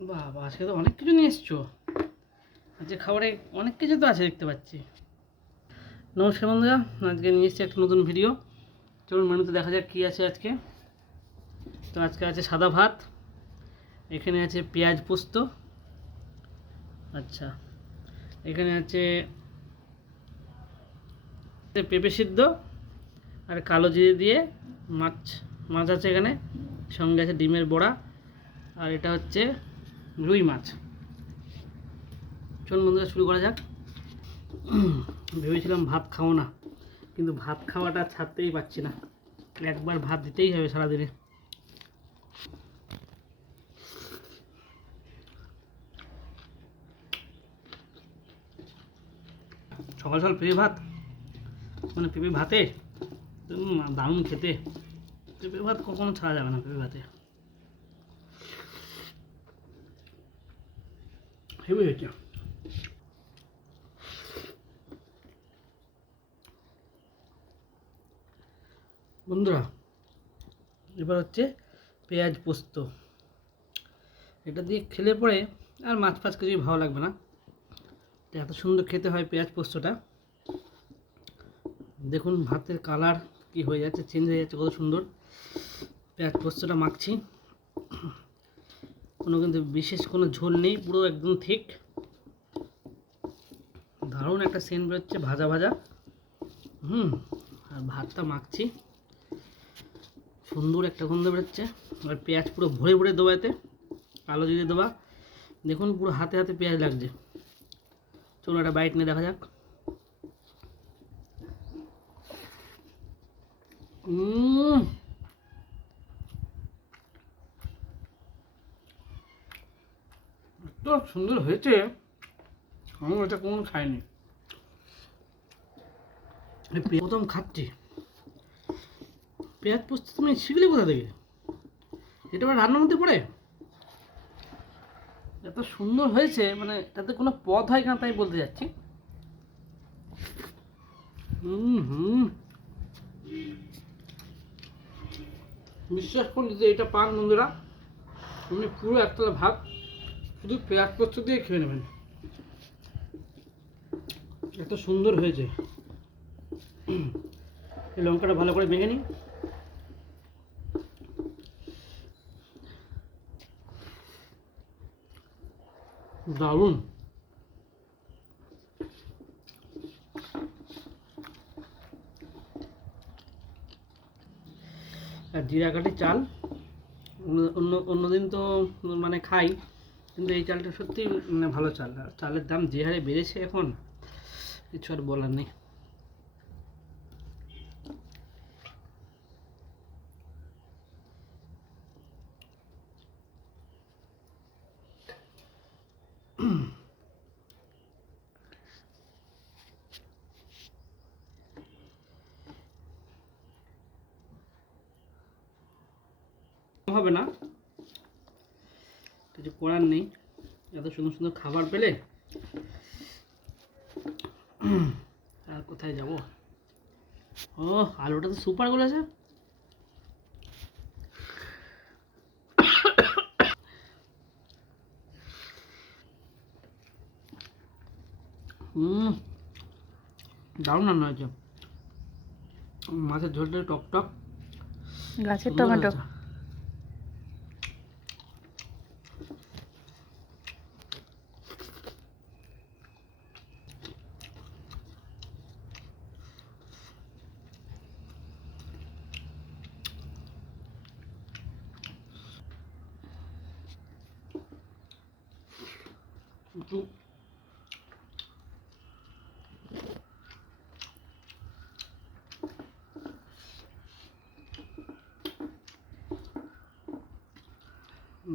বাবা, আজকে তো অনেক কিছু নিয়ে এসছো। আজকে খাবারে অনেক কিছু তো আছে দেখতে পাচ্ছি। নমস্কার বন্ধুরা, আজকে নিয়ে এসেছি একটা নতুন ভিডিও। চলুন মেনুতে দেখা যাক কী আছে আজকে। তো আজকে আছে সাদা ভাত, এখানে আছে পেঁয়াজ পোস্ত, আচ্ছা, এখানে আছে পেঁপে সিদ্ধ আর কালো জিরে দিয়ে মাছ মাছ আছে এখানে, সঙ্গে আছে ডিমের বড়া, আর এটা হচ্ছে রুই মাছ। চলুন বন্ধুরা শুরু করা যাক। ভেবেছিলাম ভাত খাও না, কিন্তু ভাত খাওয়াটা ছাড়তেই পারছি না। একবার ভাত দিতেই হবে সারাদিনে। সকাল সকাল পেঁপে ভাত, মানে পেঁপে ভাতে দারুণ খেতে। পেঁপে ভাত কখনো ছাড়া যাবে না, পেঁপে ভাতে হেবি হয়েছে। বন্ধুরা, এবার হচ্ছে পেঁয়াজ পোস্ত। এটা দিয়ে খেলে পরে আর মাছ ফাছ কিছুই ভালো লাগবে না। এত সুন্দর খেতে হয় পেঁয়াজ পোস্তটা। দেখুন ভাতের কালার কি হয়ে যাচ্ছে, চেঞ্জ হয়ে যাচ্ছে, কত সুন্দর পেঁয়াজ পোস্তটা মাখছি। কিন্তু বিশেষ কোনো ঝোল নেই, পুরো একদম ঠিক। দারুণ একটা সেন্ট বেরোচ্ছে, ভাজা ভাজা। আর ভাতটা মাখছি, সুন্দর একটা গন্ধ বেরোচ্ছে। আর পেঁয়াজ পুরো ভরে ভরে দেবো এতে, কালো জিরে দেবা। দেখুন পুরো হাতে হাতে পেঁয়াজ লাগছে। চলুন একটা বাইট নিয়ে দেখা যাক। এত সুন্দর হয়েছে, আমি এটা কোন খাইনি। প্রথম খাচ্ছি পেঁয়াজ পোস্ত। তুমি শিখলে কোথা থেকে? এটা আবার রান্নার মধ্যে পড়ে এত সুন্দর হয়েছে, মানে তাতে কোনো পদ হয় না, তাই বলতে যাচ্ছি। বিশ্বাস করুন যে এটা পান বন্ধুরা, আপনি পুরো একতলা ভাত শুধু পেঁয়াজ পোস্ত দিয়ে খেয়ে নেবেন। এত সুন্দর হয়েছে। এই লঙ্কাটা ভালো করে ভেঙে নিই। দারুণ। আর জিরা কাঠি চাল, অন্যদিন তো মানে খাই, কিন্তু এই চালটা সত্যি মানে ভালো চাল। আর চালের দাম যে হারে বেড়েছে এখন, কিছু আর বলার নেই। হবে না, কিছু করার নেই। এত সুন্দর সুন্দর খাবার পেলে আর কোথায় যাব। ও, আলুটা তো সুপার করেছে। দারুণ রান্না হয়েছে। মাছের ঝোলটা টক টক, গাছের টমেটো। একটু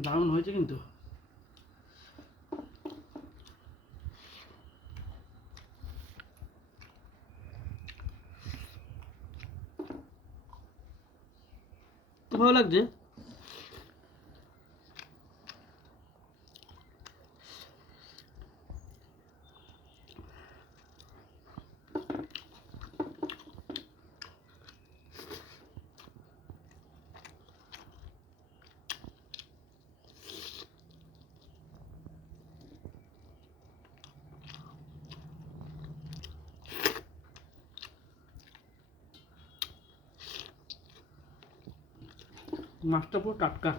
দারুণ হয়েছে কিন্তু। ভালো লাগছে। মাছটা পুরো টাটকা।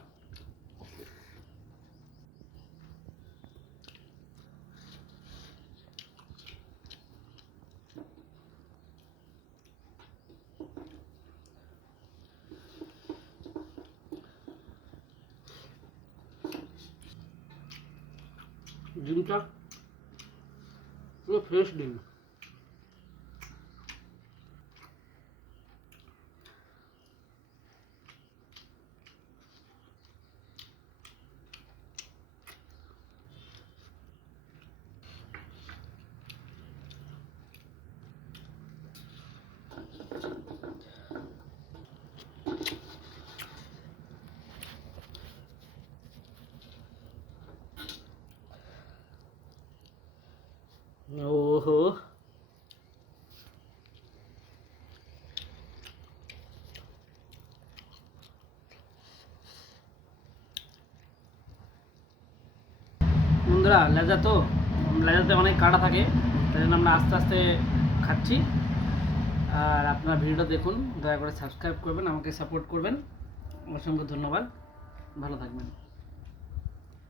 ডিমটা পুরো ফ্রেশ ডিম। ওহো, বন্ধুরা লেজাতে অনেক কাটা থাকে, তাই জন্য আমরা আস্তে আস্তে খাচ্ছি। আর আপনারা ভিডিওটা দেখুন, দয়া করে সাবস্ক্রাইব করবেন, আমাকে সাপোর্ট করবেন। অসংখ্য ধন্যবাদ, ভালো থাকবেন।